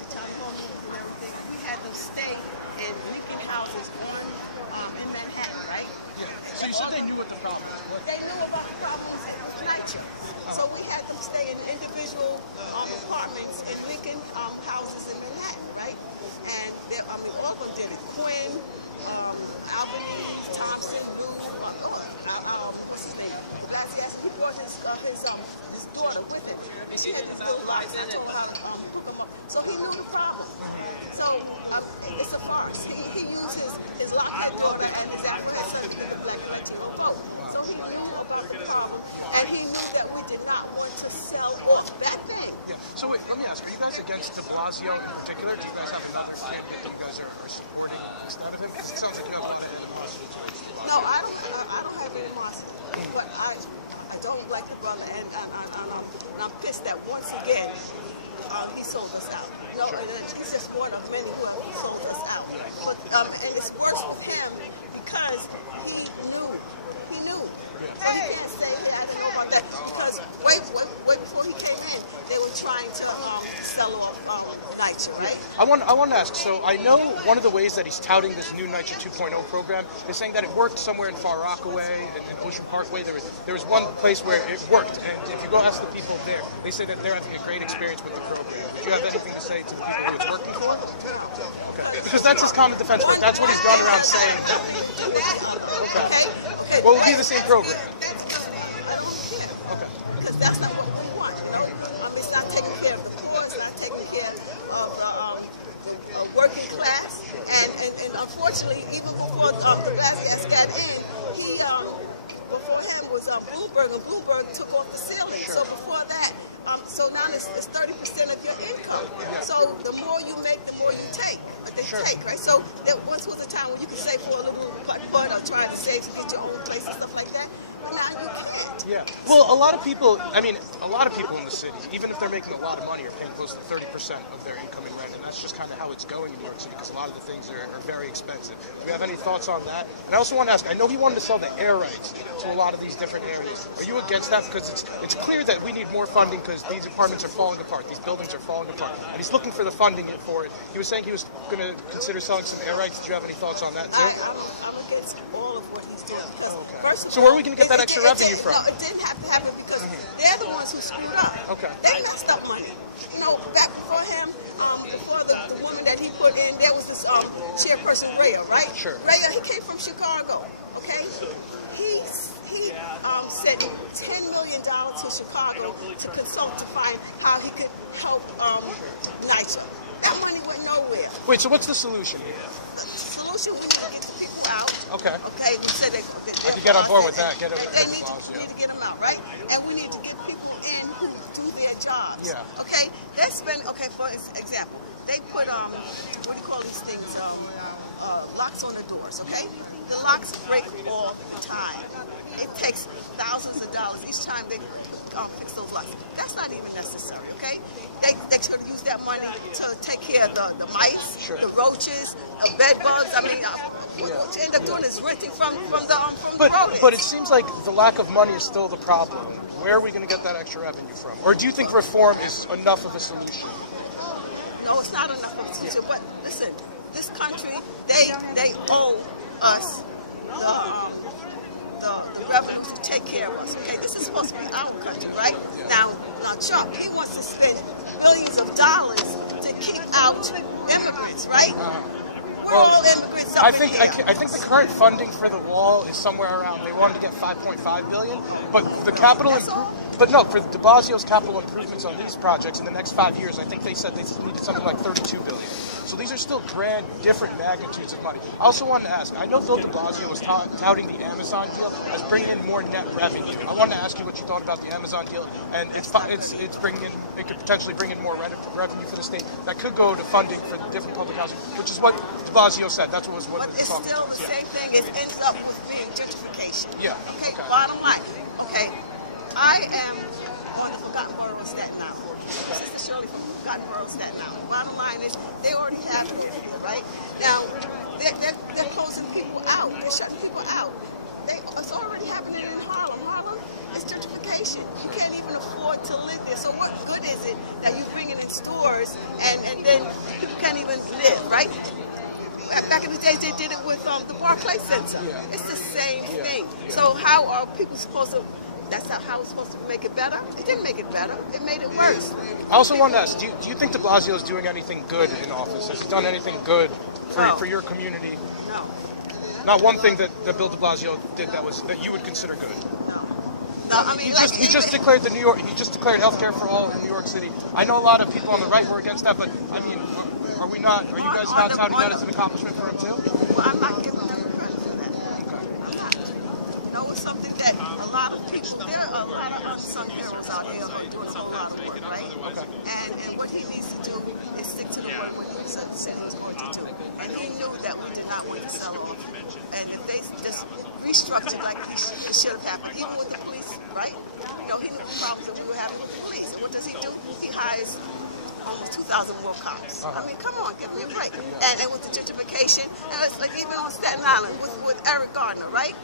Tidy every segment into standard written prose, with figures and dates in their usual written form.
the town hall meetings and everything. We had them stay in Lincoln houses in Manhattan, right? Yeah. So you said they knew what the problem was. They knew about the problems with nitrogen. So we had them stay in individual apartments in Lincoln houses in Manhattan, right? And all of them did it. Quinn, Albany, Thompson, Ruth, what's his name? Blasio. He brought his daughter with him. And she had these little lights. I told her how to hook them up. So he knew the problem. So it's a farce. He used his lockhead daughter and his Afro-son to get the black and Latino vote. So he knew about the problem, and he knew that we did not want to sell off that thing. Yeah. So wait, let me ask, are you guys against de Blasio in particular? Do you guys have another candidate that you guys are supporting instead of him? Because it sounds like you have a lot of animosity towards de Blasio. No, I don't have animosity, but I don't like the brother, and I'm pissed that once again he sold us out. No, he's just one of many who have sold us out. But and it's worse with him because he knew. So you can't say, I didn't know about that, because way before he came in, they were trying to sell off Nitro, right? I want to ask, so I know one of the ways that he's touting this new Nitro 2.0 program is saying that it worked somewhere in Far Rockaway and Ocean Parkway. There was one place where it worked, and if you go ask the people there, they say that they're having a great experience with the program. Do you have anything to say to the people who it's working for? Okay. Because that's his common defense for it. That's what he's gone around saying. Okay. Well, it will be the same program. That's good. I don't care. Okay. Because that's not what we want, you know? It's not taking care of the poor, it's not taking care of the working class. And unfortunately, even before the Blasio got in, before him was Bloomberg, and Bloomberg took off the ceiling. Sure. So before that, so now it's 30% of your income. Yeah. So the more you make, the more you take. Take, right? So there once was a time when you could save for a little butt or try to save to get your own place and stuff like that. But now you can't. Yeah. Well, a lot of people in the city, even if they're making a lot of money, are paying close to 30% of their income in rent, and that's just kind of how it's going in New York City because a lot of the things are very expensive. Do you have any thoughts on that? And I also want to ask, I know he wanted to sell the air rights to a lot of these different areas. Are you against that? Because it's clear that we need more funding because these apartments are falling apart, these buildings are falling apart, and he's looking for the funding for it. He was saying he was going to consider selling some air rights. Do you have any thoughts on that too? I'm against all of what he's doing. Because so where are we going to get that extra revenue from? No, it didn't have to happen because they're the ones who screwed up. Okay. They messed up money. You know, back before him, before the woman that he put in, there was this chairperson, Rhea, right? Sure. Rhea, he came from Chicago, okay? He sent $10 million to Chicago to consult to find how he could help Nitro. That money went nowhere. Wait, so what's the solution here? The solution, we need to get the people out. Okay. Okay, we said I could get on board with that. They need to get them out, right? And we need to get people in who do their jobs. Yeah. Okay, for example, they put, what do you call these things, locks on the doors, okay? The locks break all the time. It takes thousands of dollars each time they fix those locks. That's not even necessary, okay? They should use that money to take care of the mice, sure, the roaches, the bed bugs. I mean, what you end up doing is renting from the rodents. But it seems like the lack of money is still the problem. Where are we going to get that extra revenue from? Or do you think reform is enough of a solution? No, it's not enough of a solution. But listen, this country, they owe us the revenue to take care of us. Okay, this is supposed to be our country, right? Now Trump, he wants to spend billions of dollars to keep out immigrants, right? We're all immigrants. I think the current funding for the wall is somewhere around. They wanted to get $5.5 billion, but the capital. But no, for de Blasio's capital improvements on these projects in the next 5 years, I think they said they needed something like $32 billion. So these are still grand, different magnitudes of money. I also wanted to ask, I know Bill de Blasio was touting the Amazon deal as bringing in more net revenue. I wanted to ask you what you thought about the Amazon deal, and it could potentially bring in more revenue for the state that could go to funding for different public housing, which is what de Blasio said. That's what was what. But it's still the same thing. It ends up with being gentrification. Yeah. Okay. Bottom line. Okay. I am on the Forgotten Borough of Staten Island. Sister Shirley from Forgotten Borough of Staten Island. Bottom line is, they already have it here, right? Now, they're closing people out. They're shutting people out. It's already happening in Harlem. Harlem is gentrification. You can't even afford to live there. So what good is it that you bring it in stores and then right? Back in the days, they did it with the Barclay Center. Yeah. It's the same Yeah. thing. Yeah. So how are people supposed to? That's not how it's supposed to make it better. It didn't make it better. It made it worse. I also wanted to ask, do you think de Blasio is doing anything good in office? Has he done anything good No. for your community? No. Not one thing that Bill de Blasio did that you would consider good. No, I mean, He just declared he just declared healthcare for all in New York City. I know a lot of people on the right were against that, but I mean, are you guys not touting that as an accomplishment for him too? Well, I'm not giving them credit for that. I'm not. You know, it's something that a lot of people, there are a lot of unsung heroes out here who are doing a lot of work, right? Okay. And what he needs to do is stick to the work what he said he was going to do. And he knew that we did not want to sell off. And if they just restructured like it should have happened, even with the police, right? You know, he knew the problems that we were having with the police. And what does he do? He hires almost 2,000 more cops. I mean, come on, give me a break. And with the gentrification, and it's like even on Staten Island with Eric Gardner, right?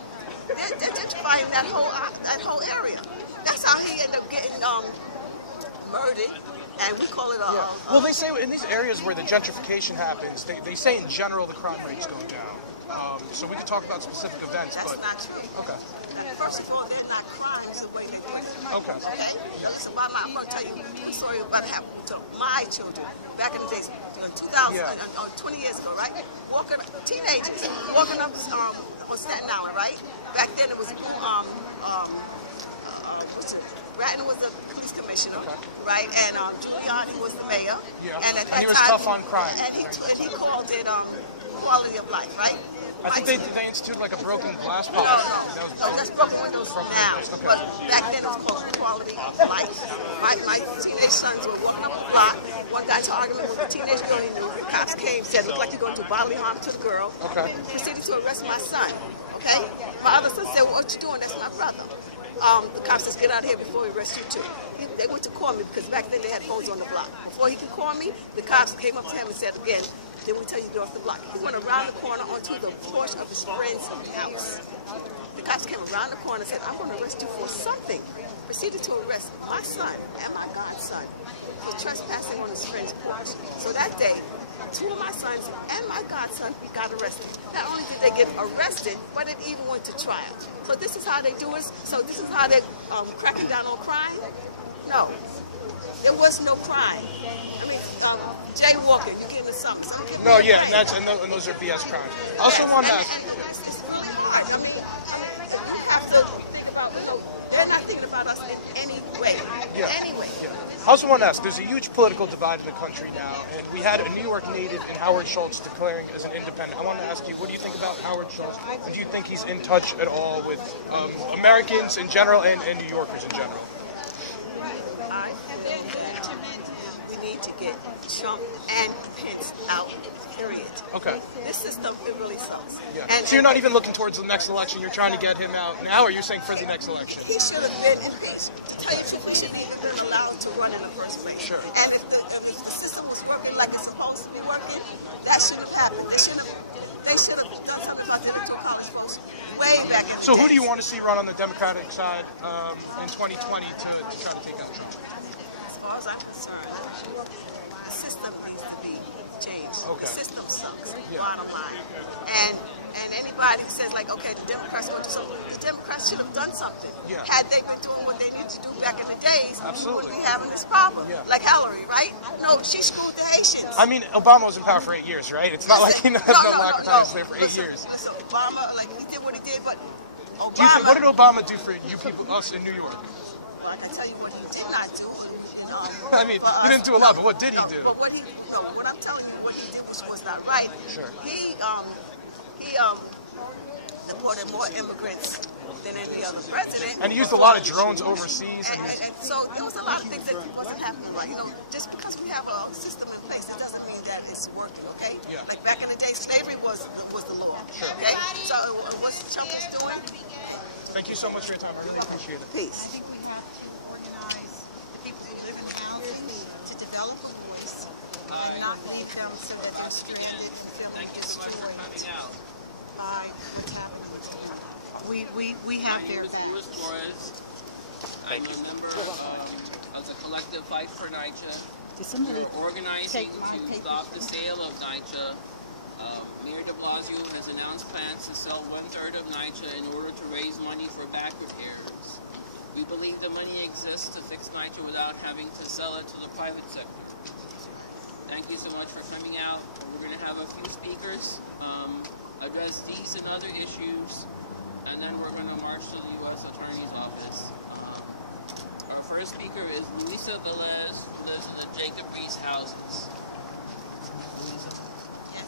They're gentrifying that whole area. That's how he ended up getting murdered. And we call it a... Yeah. Well, they say in these areas where the gentrification happens, they say in general the crime rate's going down. So we can talk about specific events, That's but... not true. Okay. And first of all, they're not crimes the way they think. Okay. Okay? So I'm going to tell you a story about what happened to my children back in the days, 2000, 20 years ago, right? Teenagers walking up on Staten Island, right? Back then it was Bratton was the police commissioner, right? And Giuliani was the mayor. Yeah. And at that he was time, tough on crime. And he called it quality of life, right? I think they instituted like a broken glass No, policy. that's broken windows now. Okay. But back then it was called quality of life. My teenage sons were walking up the block. One guy's arguing with a teenage girl he knew. The cops came, said, looked like you're going to do bodily harm to the girl. Okay. Proceeded to arrest my son. Okay? My other son said, well, what you doing? That's my brother. The cops says, get out of here before we arrest you too. They went to call me because back then they had phones on the block. Before he could call me, the cops came up to him and said, again, then we tell you to get off the block. He went around the corner onto the porch of his friend's house. The cops came around the corner and said, I'm going to arrest you for something. Proceeded to arrest my son and my godson for trespassing on his friend's porch. So that day, 2 of my sons and my godson got arrested. Not only did they get arrested, but it even went to trial. So this is how they do it. So this is how they're cracking down on crime? No. There was no crime. I mean, jaywalking, you get into something. So No, yeah, and those are BS crimes. I also want to ask... And the rest is really hard. I mean, you have to think about, they're not thinking about us in any way. Yeah. Anyway. Yeah. I also want to ask, there's a huge political divide in the country now, and we had a New York native in Howard Schultz declaring as an independent. I want to ask you, what do you think about Howard Schultz? And do you think he's in touch at all with Americans in general and New Yorkers in general? I we need to get Trump and Pence out, period. Okay. This system, it really sucks. Yeah. And, So you're not even looking towards the next election, you're trying to get him out now, or you're saying for the next election? He should have been impeached. To tell you the truth, he shouldn't even been allowed to run in the first place. Sure. And if the system was working like it's supposed to be working, that shouldn't have happened. They should have done something about the electoral college votes way back in the So who do days. you want to see run on the Democratic side in 2020 to try to take out Trump? As far as I'm concerned, the system needs to be changed. Okay. The system sucks, Yeah. bottom line. And anybody who says like, okay, the Democrats want to do something, the Democrats should have done something. Yeah. Had they been doing what they needed to do back in the days, Absolutely. we wouldn't be having this problem. Yeah. Like Hillary, right? No, she screwed the Haitians. I mean, Obama was in power for 8 years, right? It's not like he has no lack of time there for 8 years. Listen, Obama, like he did what he did, but Obama. Do you think, what did Obama do for you people, us in New York? Well, I can tell you what he did not do. I mean, he didn't do a lot, but what did he do? But what I'm telling you, what he did was not right. Sure. He deported more immigrants than any other president. And he used a lot of drones overseas. And so there was a lot of things that wasn't happening right. You know, just because we have a system in place, it doesn't mean that it's working. Okay. Yeah. Like back in the day, slavery was the law. Sure. Okay. So what Trump is doing? Thank you so much for your time. I really appreciate it. Peace. I think we have to organize people who live in housing to develop a voice and not leave them so that they're stranded and feeling destroyed by what's happening to them. We have their back. I'm a member of the Collective Fight for NYCHA. Did somebody We're organizing take my to paper? stop the sale of NYCHA. Mayor de Blasio has announced plans to sell 1/3 of NYCHA in order to raise money for back repairs. We believe the money exists to fix NYCHA without having to sell it to the private sector. Thank you so much for coming out. We're going to have a few speakers address these and other issues, and then we're going to march to the U.S. Attorney's Office. Our first speaker is Luisa Velez, who lives in the Jacob Reese houses. Luisa. Yes.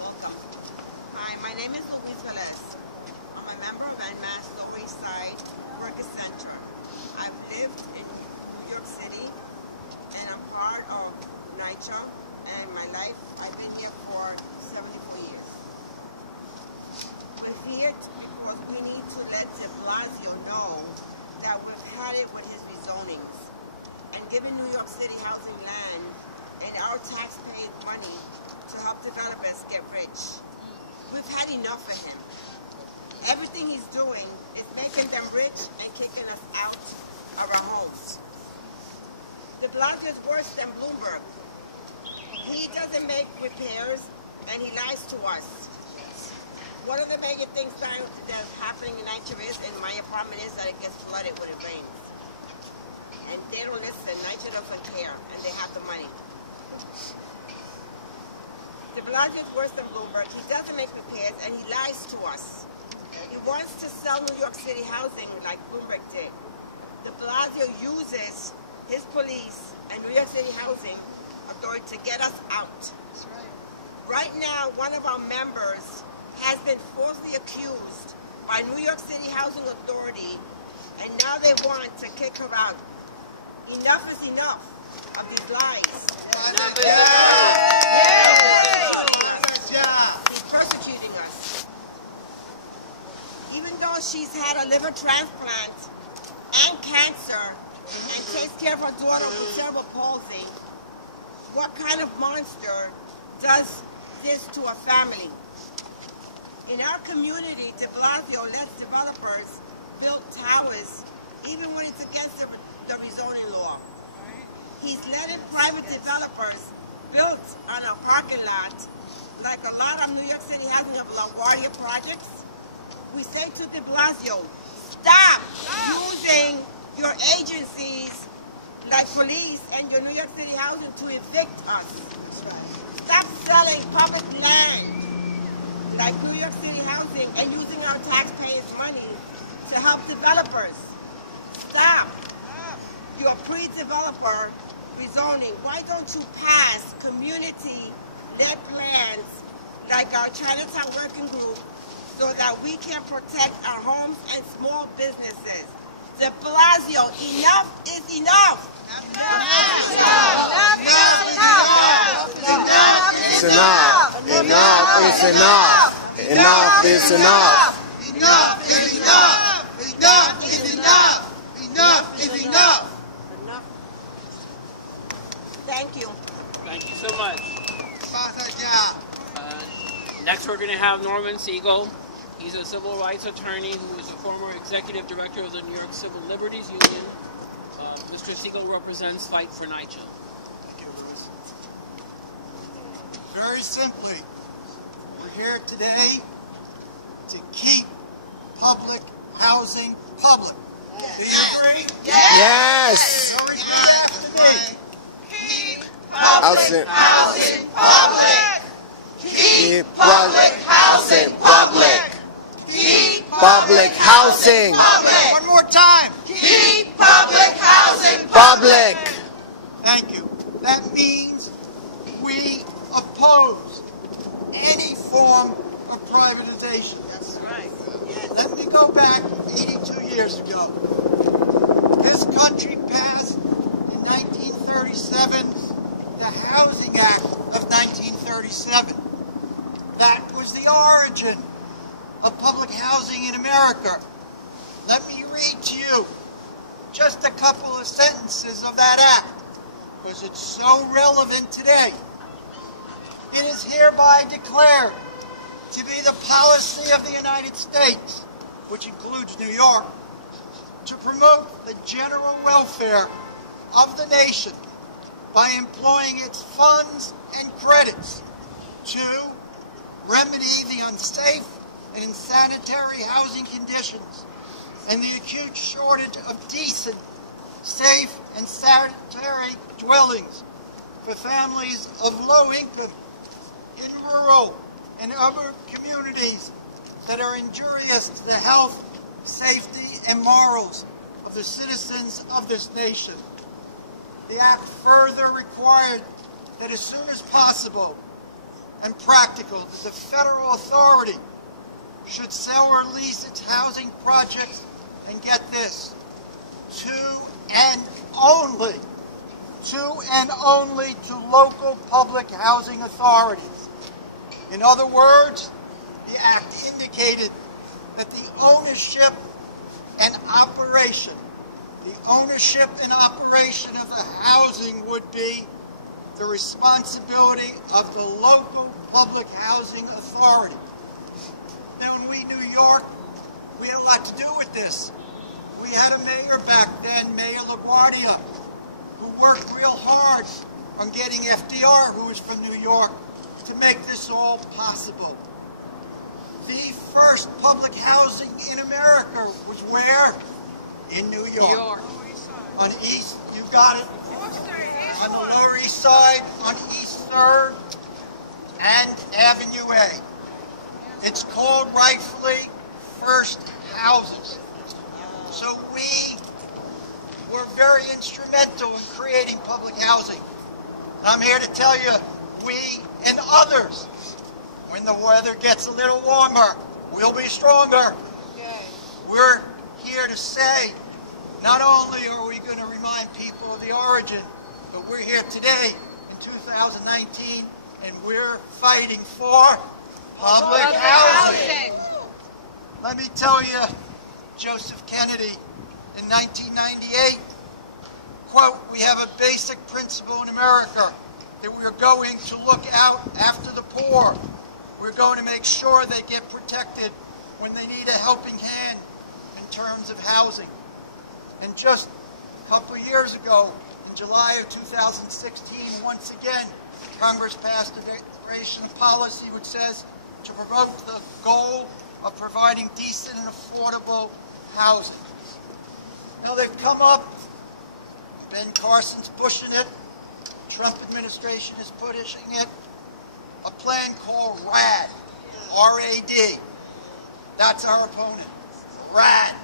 Welcome. Hi, my name is Luis Velez. I'm a member of NMAS Lower East Side Workers Center. I've lived in New York City, and I'm part of NYCHA, and my life, I've been here for 74 years. We're here because we need to let de Blasio know that we've had it with his rezonings and giving New York City housing land and our taxpayers money to help developers get rich. We've had enough of him. Everything he's doing is making them rich and kicking us out of our homes. De Blasio is worse than Bloomberg. He doesn't make repairs and he lies to us. One of the major things that's happening in NYCHA is, in my apartment, is that it gets flooded when it rains. And they don't listen. NYCHA doesn't care, and they have the money. De Blasio is worse than Bloomberg. He doesn't make repairs, and he lies to us. He wants to sell New York City housing like Bloomberg did. De Blasio uses his police and New York City housing authority to get us out. That's right. Right now, one of our members has been falsely accused by New York City Housing Authority, and now they want to kick her out. Enough is enough of these lies. Enough is enough. He's persecuting us. Even though she's had a liver transplant and cancer and takes care of her daughter with cerebral palsy, what kind of monster does this to a family? In our community, de Blasio lets developers build towers even when it's against the rezoning law. He's letting private developers build on a parking lot, like a lot of New York City housing of LaGuardia projects. We say to de Blasio, stop using your agencies like police and your New York City housing to evict us. Stop selling public land like New York City housing and using our taxpayers' money to help developers. Stop. You're a pre-developer rezoning. Why don't you pass community-led plans like our Chinatown Working Group so that we can protect our homes and small businesses? De Blasio, enough is enough. It's enough. Enough is enough. Enough is enough. Enough is enough. Enough is enough. Enough is enough. Enough. Thank you. Thank you so much. Pasa ya. Next, we're going to have Norman Siegel. He's a civil rights attorney who is a former executive director of the New York Civil Liberties Union. Mr. Siegel represents Fight for NYCHA. Very simply, we're here today to keep public housing public. Do you agree? Yes. So repeat after me. Housing. Public. Keep public housing public. Keep public housing One more time. Keep public housing public. Thank you. That means we oppose any form of privatization. That's right. Let me go back 82 years ago. This country passed in 1937 the Housing Act of 1937. That was the origin of public housing in America. Let me read to you just a couple of sentences of that act, because it's so relevant today. It is hereby declared to be the policy of the United States, which includes New York, to promote the general welfare of the nation by employing its funds and credits to remedy the unsafe and insanitary housing conditions and the acute shortage of decent, safe, and sanitary dwellings for families of low income in rural and urban communities that are injurious to the health, safety, and morals of the citizens of this nation. The Act further required that as soon as possible and practical, that the federal authority should sell or lease its housing projects, and get this, to and only to local public housing authorities. In other words, the Act indicated that the ownership and operation of the housing would be the responsibility of the local public housing authority. Now, in New York, we had a lot to do with this. We had a mayor back then, Mayor LaGuardia, who worked real hard on getting FDR, who was from New York, to make this all possible. The first public housing in America was where? In New York. On East, you got it. On the Lower East Side, on East 3rd and Avenue A. It's called rightfully First Houses. So we were very instrumental in creating public housing. I'm here to tell you, we and others, when the weather gets a little warmer, we'll be stronger. We're here to say, not only are we going to remind people of the origin, but we're here today in 2019 and we're fighting for public housing. Let me tell you, Joseph Kennedy in 1998, quote, "We have a basic principle in America that we're going to look out after the poor. We're going to make sure they get protected when they need a helping hand in terms of housing." And just a couple of years ago, in July of 2016, once again, Congress passed a declaration of policy which says to promote the goal of providing decent and affordable housing. Now they've come up, Ben Carson's pushing it, Trump administration is pushing it, a plan called RAD, R-A-D. That's our opponent, RAD.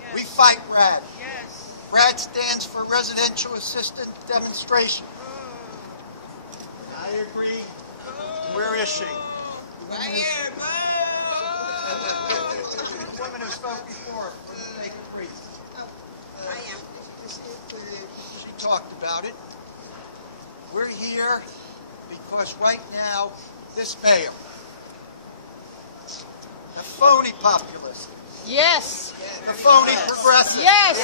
Yes. We fight RAD. Yes. RAD stands for Residential Assisted Demonstration. I agree. Where is she? Right here. Women have spoken before. Take a breathe. I am. She talked about it. We're here because right now, this mayor, the phony populist. Yes. The phony progressive. Yes.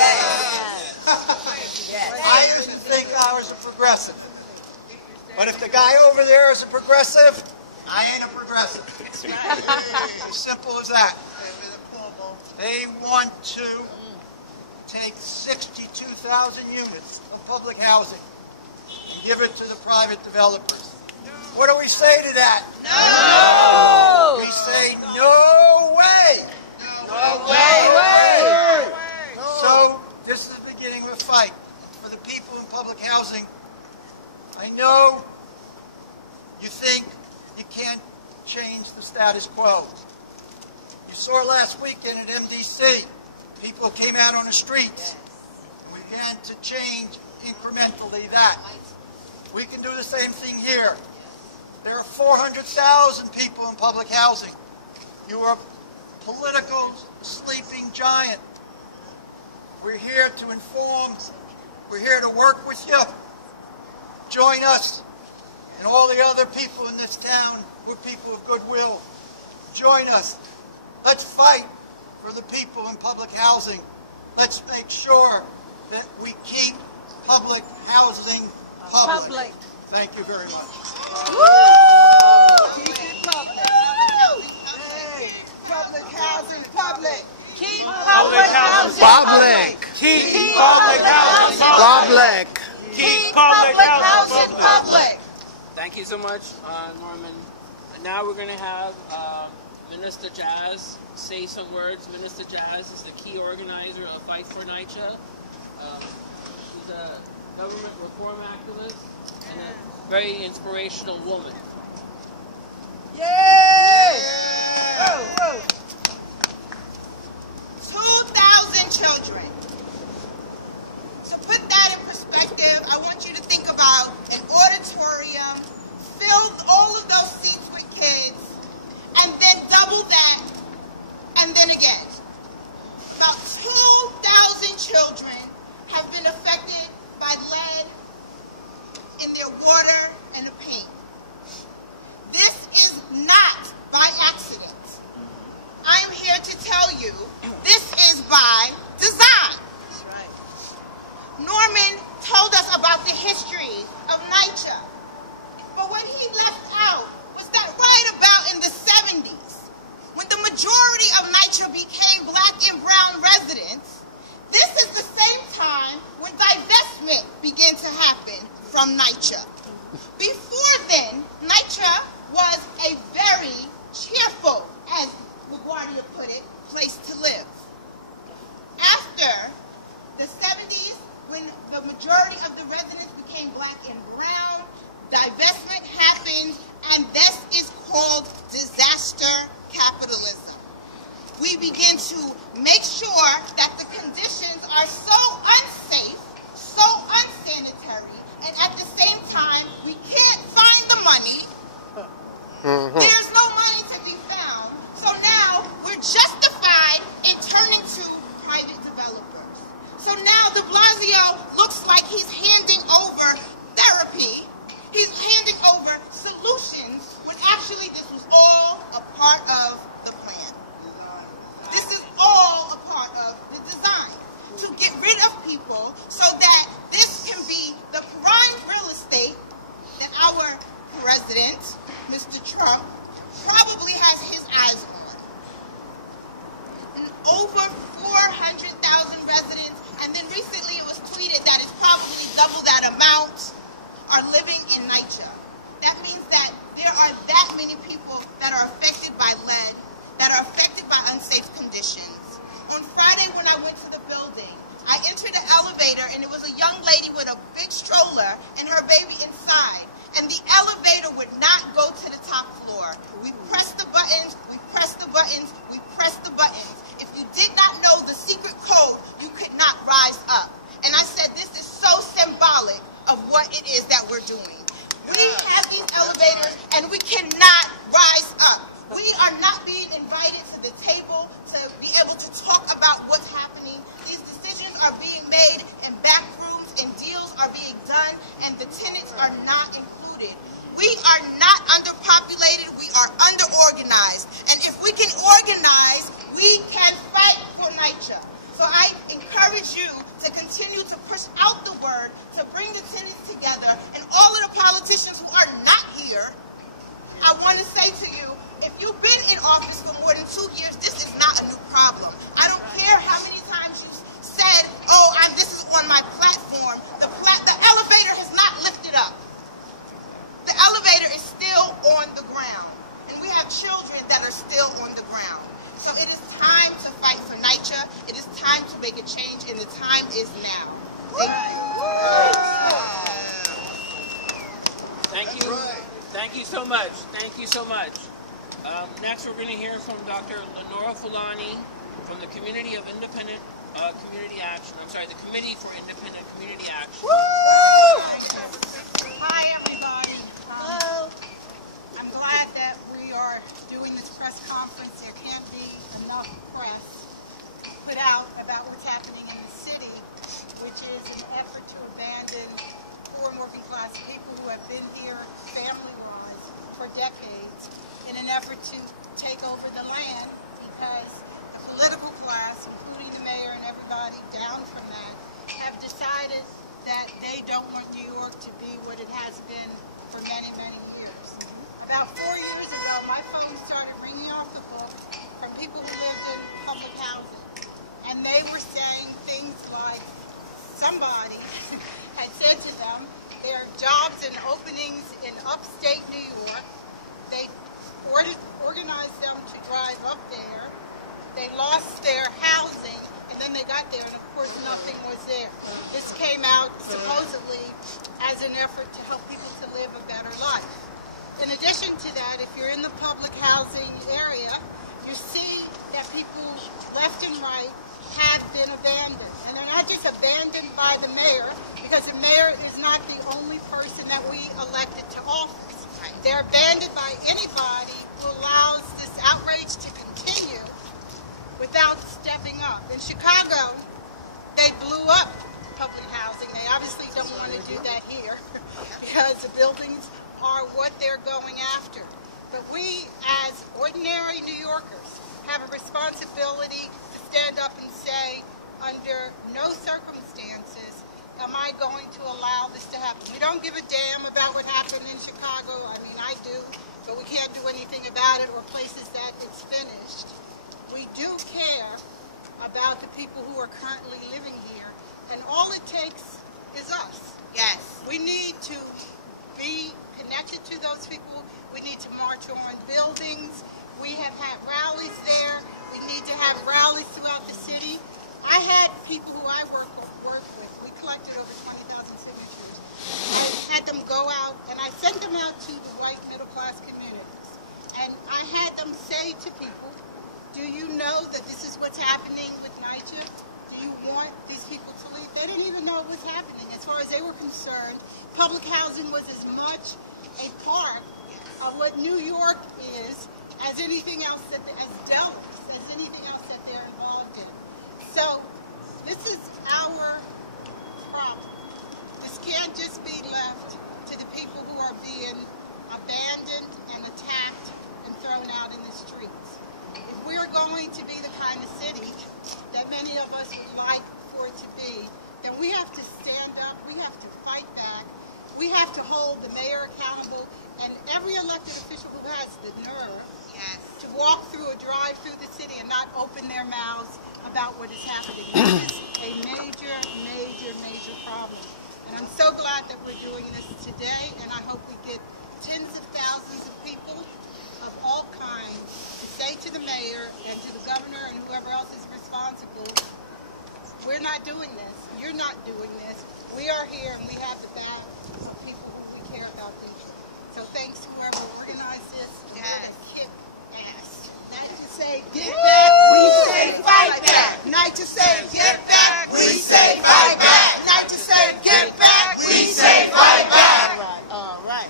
Yes. I used to think I was a progressive. But if the guy over there is a progressive, I ain't a progressive. As simple as that. They want to take 62,000 units of public housing and give it to the private developers. What do we say to that? No! We say no way! No way! So this is the beginning of a fight for the people in public housing. I know you think you can't change the status quo. You saw last weekend at MDC, people came out on the streets. We began to change incrementally that. We can do the same thing here. There are 400,000 people in public housing. You are a political sleeping giant. We're here to inform. We're here to work with you. Join us and all the other people in this town. We're people of goodwill. Join us. Let's fight for the people in public housing. Let's make sure that we keep public housing public. Thank you very much. Woo! Keep it public. Keep public housing Public. Keep public housing public. Thank you so much, Norman. And now we're going to have Minister Jazz say some words. Minister Jazz is the key organizer of Fight for NYCHA. She's a government reform activist and a very inspirational woman. Yay! 2,000 children. To put that in perspective, I want you to think about an auditorium, fill all of those seats with kids, and then double that, and then again. About 2,000 children have been affected by lead in their water and the paint. This is not by accident. I am here to tell you, this is by design. That's right. Norman told us about the history of NYCHA, but what he left out was that right about in the 70s, when the majority of NYCHA became black and brown residents, this is the same time when divestment began to happen from NYCHA. Before then, NYCHA was a very cheerful, as LaGuardia put it, place to live. After the 70s, when the majority of the residents became black and brown, divestment happened, and this is called disaster capitalism. We begin to make sure that the conditions are so unsafe, so unsanitary, and at the same time, we can't find the money. There's no money to be found. So now we're justified in turning to private developers. So now de Blasio looks like he's handing over therapy. He's handing over solutions when actually this was all a part of the plan. This is all a part of the design. To get rid of people so that this can be the prime real estate that our president, Mr. Trump, probably has his eyes on. And over 400,000 residents, and then recently it was tweeted that it's probably double that amount, are living in NYCHA. That means that there are that many people that are affected by lead, that are affected by unsafe conditions. On Friday when I went to the building, I entered the elevator and it was a young lady with a big stroller and her baby inside. And the elevator would not go to the top floor. We pressed the buttons, we pressed the buttons, we pressed the buttons. If you did not know the secret code, you could not rise up. And I said, this is so symbolic of what it is that we're doing. We have these elevators and we cannot rise up. We are not being invited to the table to be able to talk about what's happening. These decisions are being made in back rooms and deals are being done and the tenants are not included. We are not underpopulated, we are underorganized. And if we can organize, we can fight for NYCHA. So I encourage you to continue to push out the word, to bring the tenants together, and all of the politicians who are not here, I want to say to you, if you've been in office for more than 2 years, this is not a new problem. I don't care how many times you said, oh, this is on my platform. The elevator has not lifted up. The elevator is still on the ground. And we have children that are still on the ground. So it is time to fight for NYCHA. It is time to make a change, and the time is now. Thank you. Thank you. Thank you so much. Thank you so much. Next, we're going to hear from Dr. Lenora Fulani from the Community of Independent Community Action. I'm sorry, the Committee for Independent Community Action. Woo! Hi, everybody. Hello. I'm glad that we are doing this press conference. There can't be enough press put out about what's happening in the city, which is an effort to abandon poor and working class people who have been here family-wise for decades in an effort to take over the land, because the political class, including the mayor and everybody down from that, have decided that they don't want New York to be what it has been for many, many years. About 4 years ago, my phone started ringing off the hook from people who lived in public housing. and they were saying things like somebody had said to them there are jobs and openings in upstate New York. They organized them to drive up there. They lost their housing, and then they got there, and of course nothing was there. This came out supposedly as an effort to help people to live a better life. In addition to that, if you're in the public housing area, you see that people left and right have been abandoned. And they're not just abandoned by the mayor, because the mayor is not the only person that we elected to office. They're abandoned by anybody who allows this outrage to continue without stepping up. In Chicago, they blew up public housing. They obviously don't want to do that here because the buildings are what they're going after. But we, as ordinary New Yorkers, have a responsibility to stand up and say, under no circumstances am I going to allow this to happen. We don't give a damn about what happened in Chicago. I mean, I do, but we can't do anything about it, or places that it's finished. We do care about the people who are currently living here, and all it takes is us. Yes. We need to be connected to those people. We need to march on buildings. We have had rallies there. We need to have rallies throughout the city. I had people who I worked with. We collected over 20,000 signatures and had them go out, and I sent them out to the white middle-class communities. And I had them say to people, do you know that this is what's happening with NYCHA? Do you want these people to leave? They didn't even know what was happening. As far as they were concerned, public housing was as much a part of what New York is as anything else, as Dallas, as anything else that they're involved in. So this is our problem. This can't just be left to the people who are being abandoned and attacked and thrown out in the streets. If we're going to be the kind of city that many of us would like for it to be, then we have to stand up, we have to fight back, we have to hold the mayor accountable, and every elected official who has the nerve to walk through or drive through the city and not open their mouths about what is happening. This is a major, major, major problem. And I'm so glad that we're doing this today, and I hope we get tens of thousands of people of all kinds to say to the mayor and to the governor and whoever else is responsible, we're not doing this. You're not doing this. We are here, and we have the back of people who we care about this. So thanks to whoever organized this. Yes. Kick ass. NYCHA say get back, we say fight back. NYCHA say get back, we say fight back. NYCHA say get back, we say fight back. All right.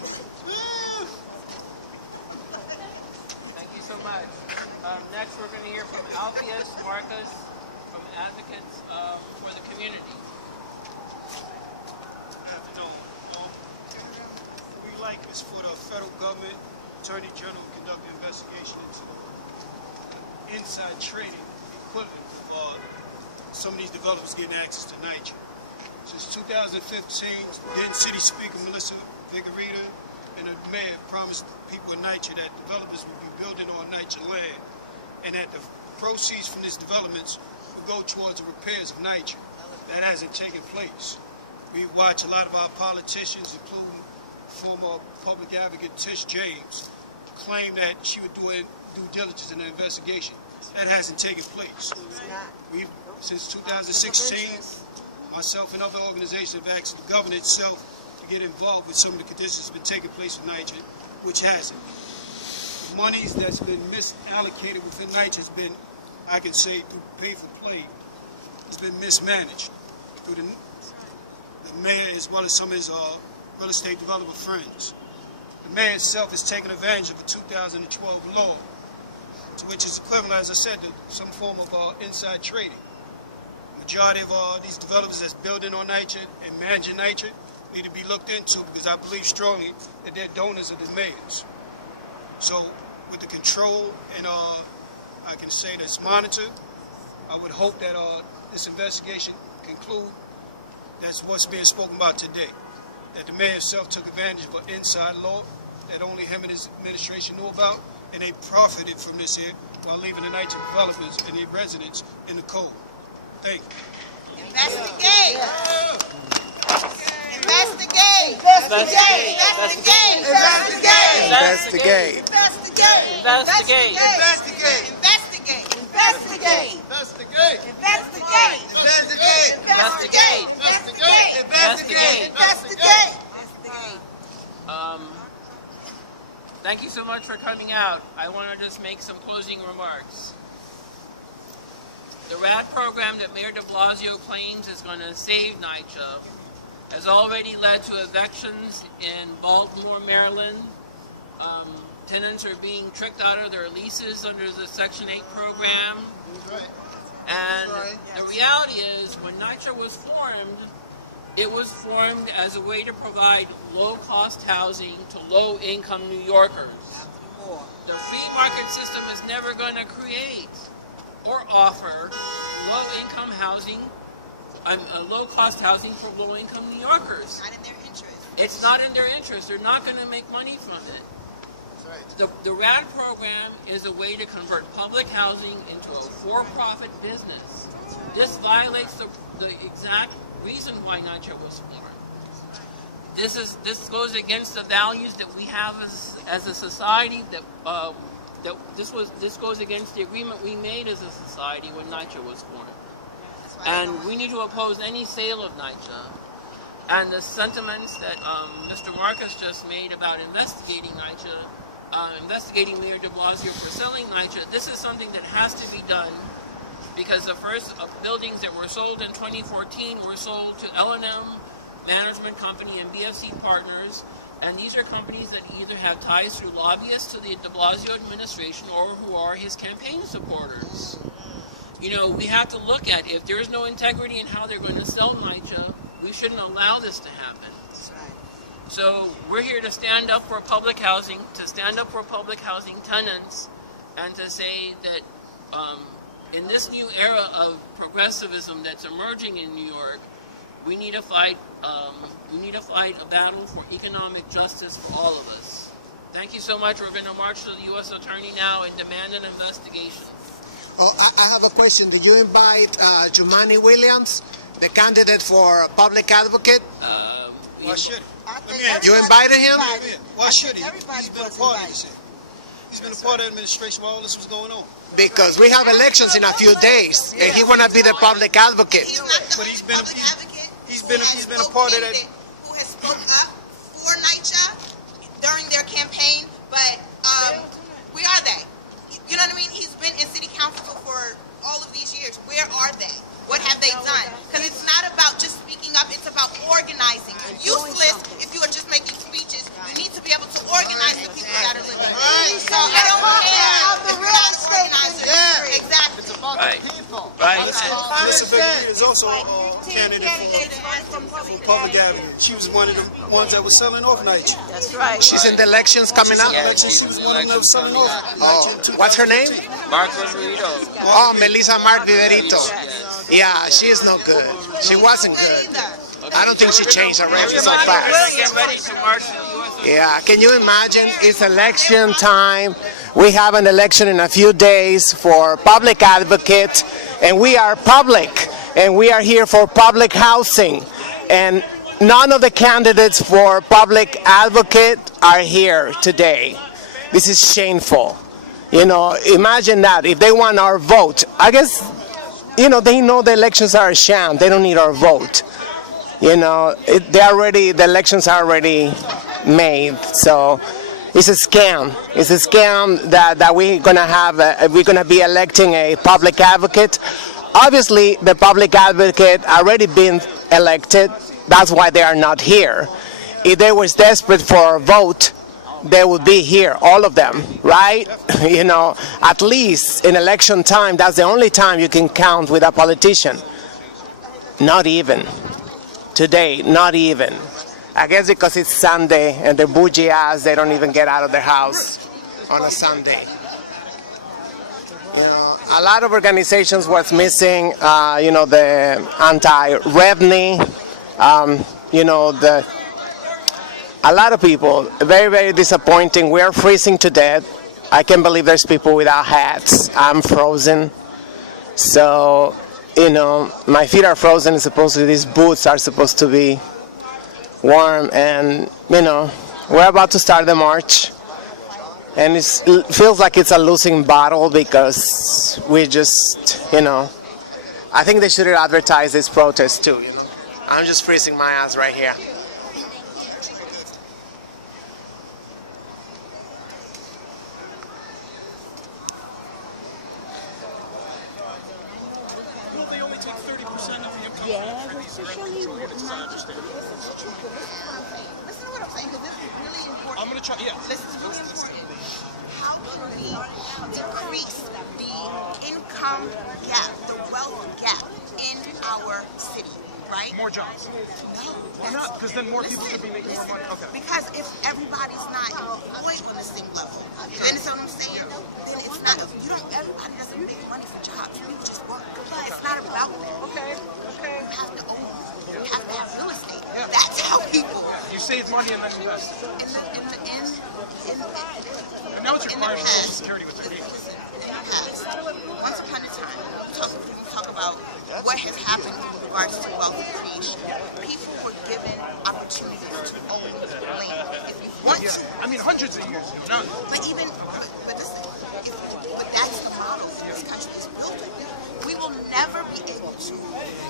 Thank you so much. Next, we're going to hear from Alpheus Marcus from Advocates for the Community. Good afternoon. We like is for the federal government, Attorney General, to conduct an investigation into the inside trading equivalent of some of these developers getting access to NYCHA. Since 2015, then City Speaker Melissa Vigorita and the mayor promised people in NYCHA that developers would be building on NYCHA land, and that the proceeds from these developments would go towards the repairs of NYCHA. That hasn't taken place. We watch a lot of our politicians, including former public advocate Tish James, claim that she would do due diligence in the investigation. That hasn't taken place. We've, since 2016, myself and other organizations have asked the government itself to get involved with some of the conditions that have been taking place with NYCHA, which hasn't. The monies that's been misallocated within NYCHA has been, I can say, through pay for play, has been mismanaged through the mayor as well as some of his real estate developer friends. The mayor itself has taken advantage of a 2012 law, to which is equivalent, as I said, to some form of inside trading. The majority of these developers that's building on NYCHA and managing NYCHA need to be looked into, because I believe strongly that they're donors of the mayors. So with the control and I can say that's monitored, I would hope that this investigation conclude that's what's being spoken about today. That the mayor himself took advantage of an inside law that only him and his administration knew about, and they profited from this here while leaving the NYCHA developers and their residents in the cold. Thank you. Investigate. Investigate. Investigate. Investigate. Investigate. Investigate. Investigate. Investigate. Investigate. Investigate. Investigate. Investigate. Investigate. Investigate. Investigate. Investigate. Thank you so much for coming out. I want to just make some closing remarks. The RAD program that Mayor de Blasio claims is going to save NYCHA has already led to evictions in Baltimore, Maryland. Tenants are being tricked out of their leases under the Section 8 program. And the reality is, when NYCHA was formed, it was formed as a way to provide low-cost housing to low-income New Yorkers. The free market system is never going to create or offer low-income housing, low-cost housing for low-income New Yorkers. Not in their interest. It's not in their interest. They're not going to make money from it. The RAD program is a way to convert public housing into a for-profit business. This violates the exact reason why NYCHA was formed. This goes against the values that we have as a society. This goes against the agreement we made as a society when NYCHA was formed. And we need to oppose any sale of NYCHA. And the sentiments that Mr. Marcus just made about investigating NYCHA, investigating Mayor de Blasio for selling NYCHA, this is something that has to be done, because the first buildings that were sold in 2014 were sold to L&M Management Company and BFC Partners, and these are companies that either have ties through lobbyists to the de Blasio administration or who are his campaign supporters. You know, we have to look at, if there's no integrity in how they're going to sell NYCHA, we shouldn't allow this to happen. So we're here to stand up for public housing, tenants, and to say that in this new era of progressivism that's emerging in New York, we need to fight a battle for economic justice for all of us. Thank you so much. We're going to march to the U.S. Attorney now and demand an investigation. Oh, I have a question. Did you invite Jumani Williams, the candidate for public advocate? Why should he? You invited him? Why should he? He's been a part of this. He's been a part of the administration while all this was going on. Because we have elections in a few days, and he want to be the public advocate. He's not the But he's been a- public advocate. he's been a part of that. Who has spoke up for NYCHA during their campaign, but where are they? You know what I mean? He's been in city council for all of these years. Where are they? What have they done? Because it's not about just speaking up, it's about organizing. Useless if you are just making speeches. You need to be able to organize the people that are living. So I don't care. The real estate organizers. Exactly. It's about Right. the people. Right. Melissa Beck is also a candidate for Public Avenue. She was one of the ones that was selling off NYCHA. That's right. She's in the elections coming up. She was one of them that was selling off NYCHA. Oh, what's her name? Mark Rosarito. Oh, Melissa Mark Viverito. Yeah, she is no good. She wasn't good. I don't think she changed her record so fast. Get ready to march to the U.S. Attorney. Yeah, can you imagine? It's election time. We have an election in a few days for public advocate, and we are public, and we are here for public housing. And none of the candidates for public advocate are here today. This is shameful. You know, imagine that. If they want our vote, I guess, you know, they know the elections are a sham. They don't need our vote. You know, the elections are already made. So it's a scam. It's a scam that we're gonna have. We're gonna be electing a public advocate. Obviously, the public advocate already been elected. That's why they are not here. If they was desperate for a vote, they would be here, all of them, right? You know, at least in election time, that's the only time you can count with a politician. Not even. Today, not even. I guess because it's Sunday and they're bougie ass, they don't even get out of their house on a Sunday. You know, a lot of organizations was missing, you know, the anti-revenue, you know, a lot of people, very, very disappointing. We're freezing to death. I can't believe there's people without hats. I'm frozen. So you know, my feet are frozen. Supposedly these boots are supposed to be warm, and you know, we're about to start the march, and it feels like it's a losing battle because we just, you know, I think they should advertise this protest too. You know, I'm just freezing my ass right here. They only take 30% of the income Yeah, for these residential units, as I understand. Listen to what I'm saying, because this is really important. I'm going to try, yeah. This is really important. How can we decrease the income gap, the wealth gap in our city, right? More jobs. No. Why not? Because then more people could be making more money. Okay. Because if everybody's not employed on the same level, you understand what I'm saying? Then it's not, you don't, everybody doesn't make money for jobs. You just work. It's not about that. Okay. You have to own, you have to have real estate. That's how people. You save money and then invest. And now it's required for Social Security with the Once upon a time, we talk about what has happened in regards to wealth creation. People were given opportunities to own land. If you want to, I mean, hundreds of years ago. but listen, but that's the model this country is built on. We will never be able to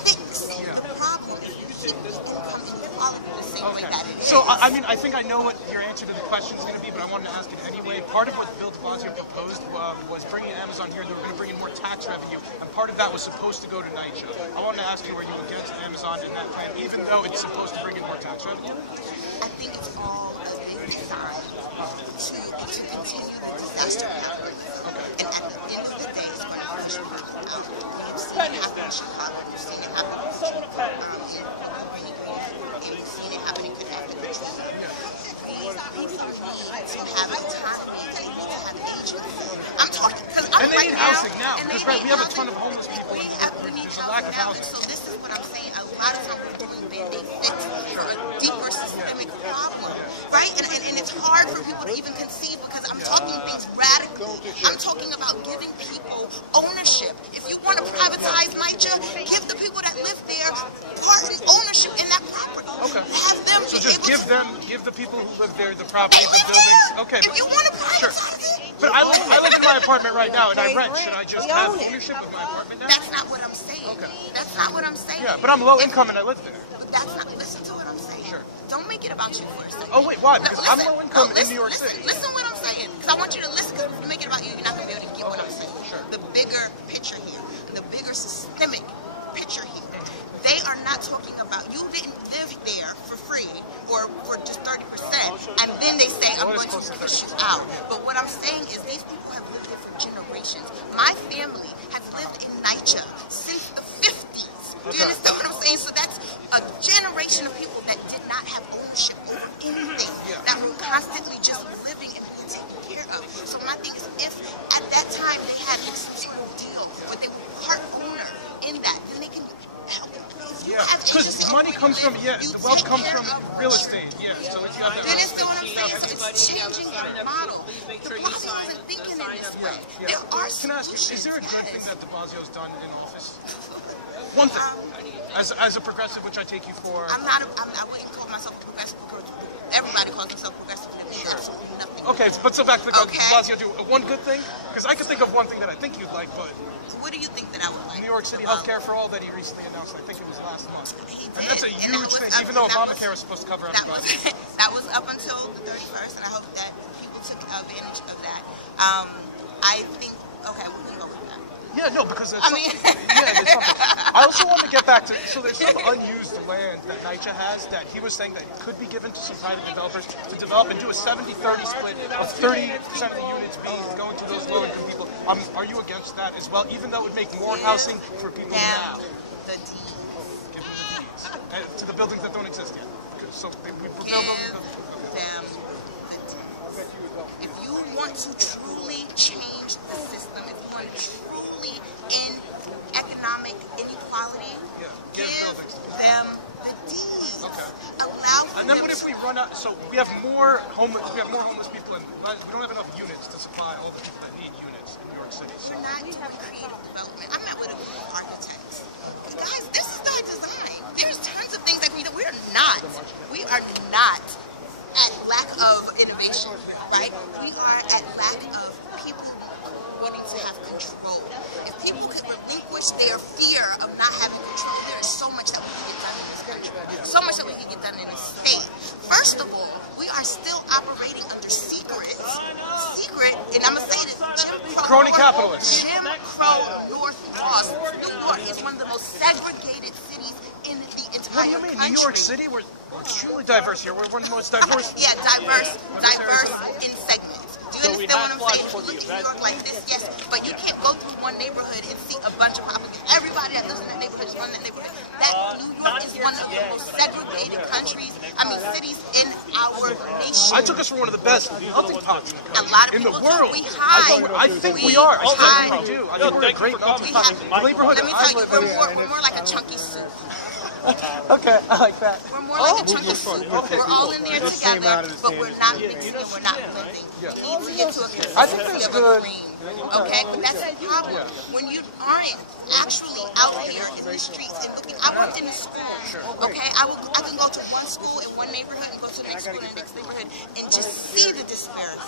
fix the problem if you keep the income inequality the same way that it is. So, I mean, I think I know what your answer to the question is going to be, but I wanted to ask it anyway. Part of what Bill de Blasio proposed was bringing Amazon here. They were going to bring in more tax revenue, and part of that was supposed to go to NYCHA. I wanted to ask you, are you against Amazon in that plan, even though it's supposed to bring in more tax revenue? I think it's all a big design to continue the disaster pattern. And at the end of the day, it's going to push people out. We've seen it happen in Chicago. We've seen it happen in We've seen it happen in Connecticut. We need to have autonomy. We need to have agency. I'm talking because I'm And they right need now. housing now. Because we have a ton of homeless people. We need There's a lack of housing now. housing. So this is what I'm saying. A lot of times we're doing band-aid fix for a deeper systemic problem, right? And it's hard for people to even conceive because I'm talking things radically. I'm talking about giving people ownership. If you want to privatize NYCHA, give the people that live there part in ownership in that property. Okay. Have them So be just able give the people who live there the property, They the live buildings. there. Okay. If you want to privatize it, But I live in my apartment right now, and I rent. Should I just have ownership of my apartment now? that's not what I'm saying. Okay. That's not what I'm saying. Yeah, but I'm low income and I live there. But that's not. Listen to what I'm saying. Sure. Don't make it about you for a second. Oh wait, why? No, Because I'm listen. low income No, in New York listen, City. Listen what I'm saying. Because I want you to listen. Because if you make it about you, you're not going to be able to get what I'm saying. Sure. The bigger picture here, the bigger systemic picture here. They are not talking about you didn't live there for free or for just 30%, and then they say I'm going to push you out. But what I'm saying is these people have lived there for generations. My family has lived in NYCHA since the 50s. Do you understand what I'm saying? So that's a generation of people that did not have ownership over anything, that were constantly just living and being taken care of. So my thing is, if at that time they had some sort of deal where they were part owner in that, then they can help. Yeah, because money comes from, the wealth comes from real estate. Yeah, so if you have Then that. it's what I'm saying. So it's changing the model. The problem isn't thinking in this way. There are Can I ask you, solutions. is there a good thing yes. that de Blasio's done in office? One thing. As a progressive, which I take you for. I wouldn't call myself progressive because everybody calls themselves progressive and there's absolutely nothing. Okay, but so back to the Okay. de Blasio do one good thing? Because I could think of one thing that I think you'd like, but What do you think that I would like? New York City healthcare for all that he recently announced, I think it was last month. He And did. that's a And huge that was thing, up- even though and that Obamacare was supposed to cover That was everybody. that was up until the 31st, and I hope that people took advantage of that. I think okay, we can go with that. Yeah, no, because it's I mean- there's something. I also want to get back to, so there's some unused land that NYCHA has that he was saying that could be given to some private developers to develop and do a 70-30 split of 30% of the units being going to those low-income people. Are you against that as well, even though it would make more housing for people now? The deed. Give them the deeds. To the buildings that don't exist yet. So we Give build them the deeds. If you want to truly change the system, if you want to truly end economic inequality, give give them the deeds. Okay. Allow for And then them what if to- we run out? So we have more homeless people, and we don't have enough units to supply all the people that need units in New York City. So We're not doing creative development. I met with a group of architects extinguish their fear of not having control, there is so much that we can get done in this country. So much that we can get done in this state. First of all, we are still operating under secret, and I'm gonna say this, Jim Crow, Crony capitalists. Jim Crow North laws. New York is one of the most segregated cities in the entire What do you mean? country. New York City? We're truly diverse here. We're one of the most diverse. Yeah, diverse in segments. Do you understand what I'm saying? If you look at New York like this, yes, but you can't go through one neighborhood and see a bunch of Republicans. Everybody that lives in that neighborhood is running that neighborhood. That New York is one of the most segregated cities in our nation. I took us for one of the best melting pots A lot of in the people world. do. We hide. I think we are. I hide. think we do. I think we're a great melting pot. The neighborhood Let me I tell you, live in. we're more like a chunky soup. Okay, I like that. We're more like a chunky soup. We're all in there together, but we're not mixing and we're not blending. We need to get to a consistency of a cream. Okay, but that's the problem. When you aren't actually out here in the streets and looking, I worked in a school. Okay, I can go to one school in one neighborhood and go to the next school in the next neighborhood and just see the disparity.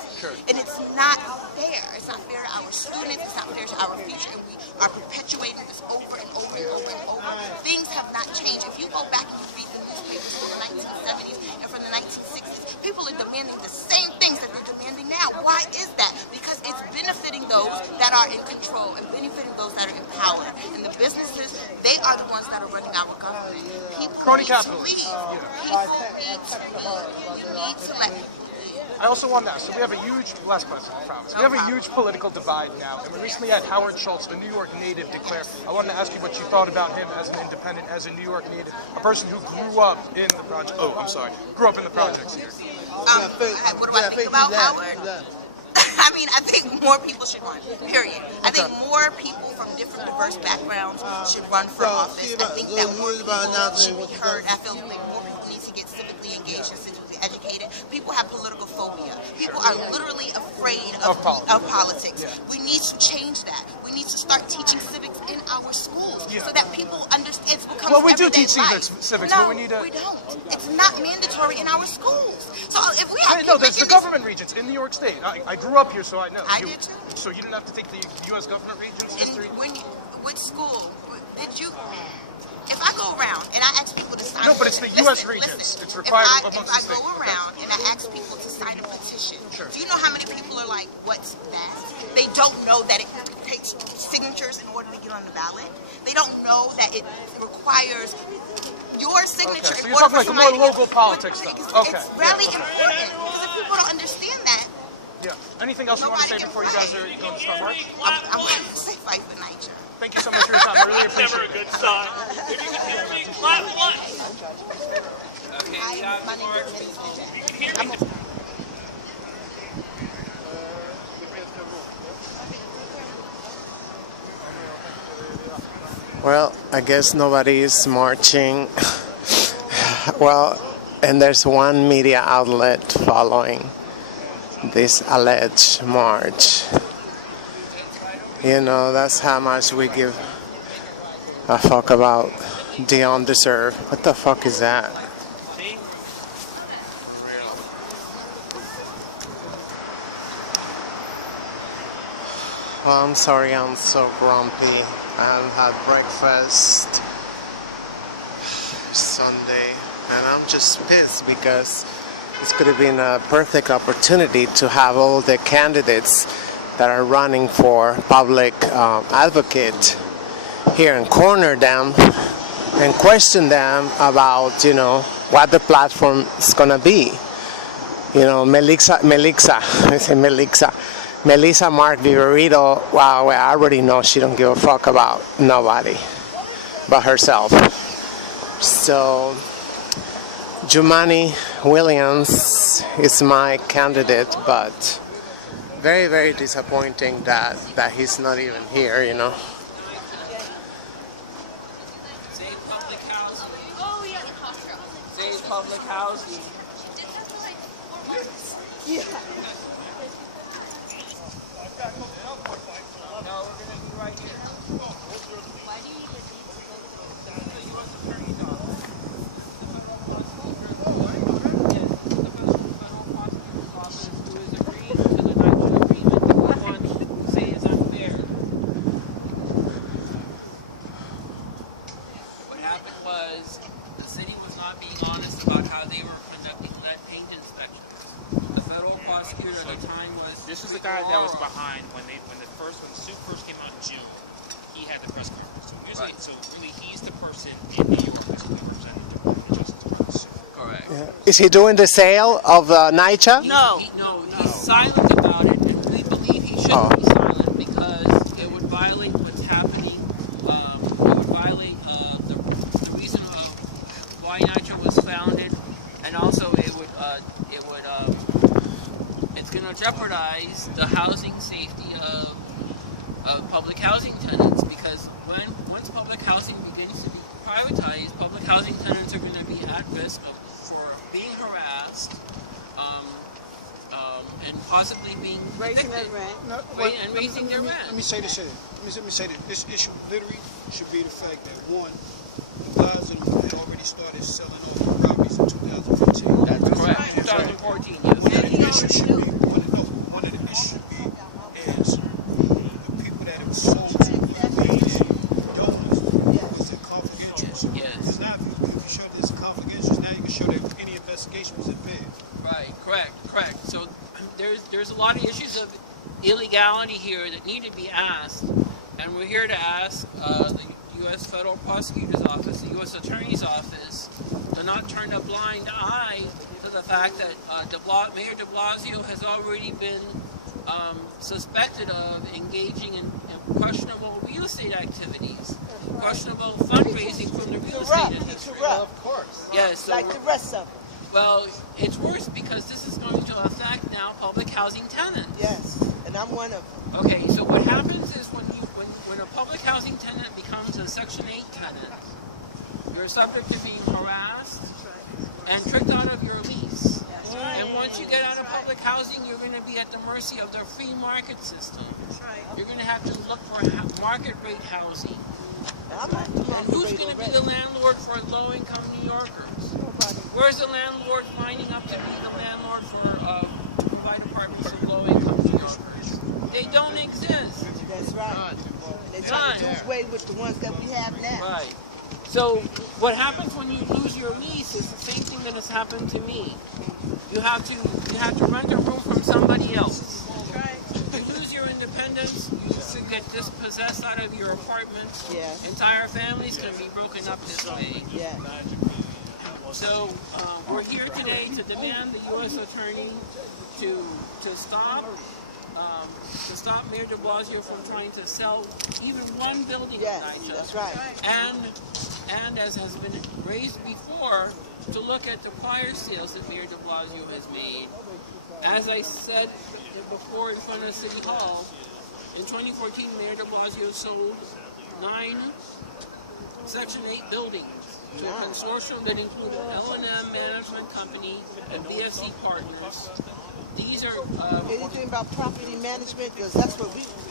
And it's not fair. It's not fair to our students. It's not fair to our future, and we are perpetuating this over and over and over and over. Things have not changed. If you go back and you read the newspapers from the 1970s and from the 1960s, people are demanding the same things that they're demanding now. Why is that? Because it's benefiting those that are in control and benefiting those that are in power. And the businesses, they are the ones that are running our government. People need to leave. People need to leave. You need to let people. I also wanted to ask, so we have a huge, last question, I promise. We have a huge political divide now, and we recently had Howard Schultz, a New York native, declare. I wanted to ask you what you thought about him as an independent, as a New York native, a person who grew up in the project. Oh, I'm sorry. Grew up in the projects here. What do I think about Howard? I mean, I think more people should run, period. I think more people from different diverse backgrounds should run for office. I think that more people should be heard. I feel like more people need to get civically engaged and civically educated. People have political phobia. People are literally afraid of politics. We need to change that. We need to start teaching civics in our schools so that people understand. It becomes Well, we do everyday teach life. civics, No, but we need to... we don't. It's not mandatory in our schools. So if we have No, there's the government regions in New York State. I grew up here, so I know. I did too. So you didn't have to take the U.S. government regions history? Which school did you? If I go around and I ask people to sign, No, but it's the U.S. regions. It's required amongst the If I states. go around and I ask people to sign a petition, do you know how many people are like, "What's that?" They don't know that it takes signatures in order to get on the ballot. They don't know that it requires your signature So in you're order talking for like somebody more to local politics stuff. Okay. It's really important because if people don't understand that, Yeah. Anything else you want to say before you guys are going to start work? I'm going to say fight for nature. Thank you so much for your time. I really appreciate it. Never a good sign. If you can hear me, clap once. Okay, My name is Minister You can hear me. Well, I guess nobody is marching. Well, and there's one media outlet following this alleged march. You know, that's how much we give a fuck about the undeserved. What the fuck is that? Oh, I'm sorry, I'm so grumpy. I haven't had breakfast Sunday, and I'm just pissed because this could have been a perfect opportunity to have all the candidates that are running for public advocate here and corner them and question them about, you know, what the platform is gonna be. You know, Melissa Mark Viverito, wow, I already know she don't give a fuck about nobody but herself. So Jumaane Williams is my candidate, but very, very disappointing that he's not even here, you know. Save public housing. Save public housing. Yeah. No, we're gonna be right here. because the city was not being honest about how they were conducting lead paint inspections. The federal prosecutor at the time was... This is the guy that was behind when the suit first came out in June. He had the press conference. Right. So really, he's the person in New York that's representing the Justice Department. Correct. Is he doing the sale of NYCHA? No. He's silent about it, and we believe he should be silent because it would violate what's happening. It would violate the reason of why NYCHA was founded, and also it's going to jeopardize the housing safety of public housing tenants, because once public housing begins to be privatized, public housing tenants are going to be at risk for being harassed. And possibly being Raising their rent. and raising their rent. Let me say this here. Let me say that this issue literally should be the fact that one, the Blasio had already started selling off the properties in 2015. That's correct. 2014, yes. One of the issues should be is the people that have sold to these donors was it confidential. Yes. Because now if you show this confidential, now you can show that any investigation was in bed. Right, correct. So there's a lot of issues of illegality here that need to be asked, and we're here to ask the U.S. Federal Prosecutor's Office, the U.S. Attorney's Office, to not turn a blind eye to the fact that Mayor de Blasio has already been suspected of engaging in questionable real estate activities, questionable fundraising from the real estate industry. Well, of course. Yes. So Like the rest of them. well, it's worse because this is going to affect now public housing tenants. Yes, and I'm one of them. Okay, so what happens is when a public housing tenant becomes a Section 8 tenant, you're subject to being harassed and tricked out of your lease. And once you get out of public housing, you're going to be at the mercy of the free market system. You're going to have to look for market rate housing. And who's going to be the landlord for low-income New Yorkers? Where's the landlord lining up to be the landlord for provide apartments for low-income New Yorkers? They don't exist. That's right. They're trying to do away with the ones that we have now. Right. So what happens when you lose your lease is the same thing that has happened to me. You have to rent a room from somebody else. You lose your independence, you get dispossessed out of your apartment. Yeah. Entire families can be broken up this way. Yeah. So we're here today to demand the U.S. Attorney to stop Mayor de Blasio from trying to sell even one building in NYCHA. That's right. And as has been raised before, to look at the prior sales that Mayor de Blasio has made. As I said before in front of City Hall, in 2014, Mayor de Blasio sold 9 Section 8 buildings to a consortium that included L&M Management Company and BFC Partners. These are... anything about property management? Because that's what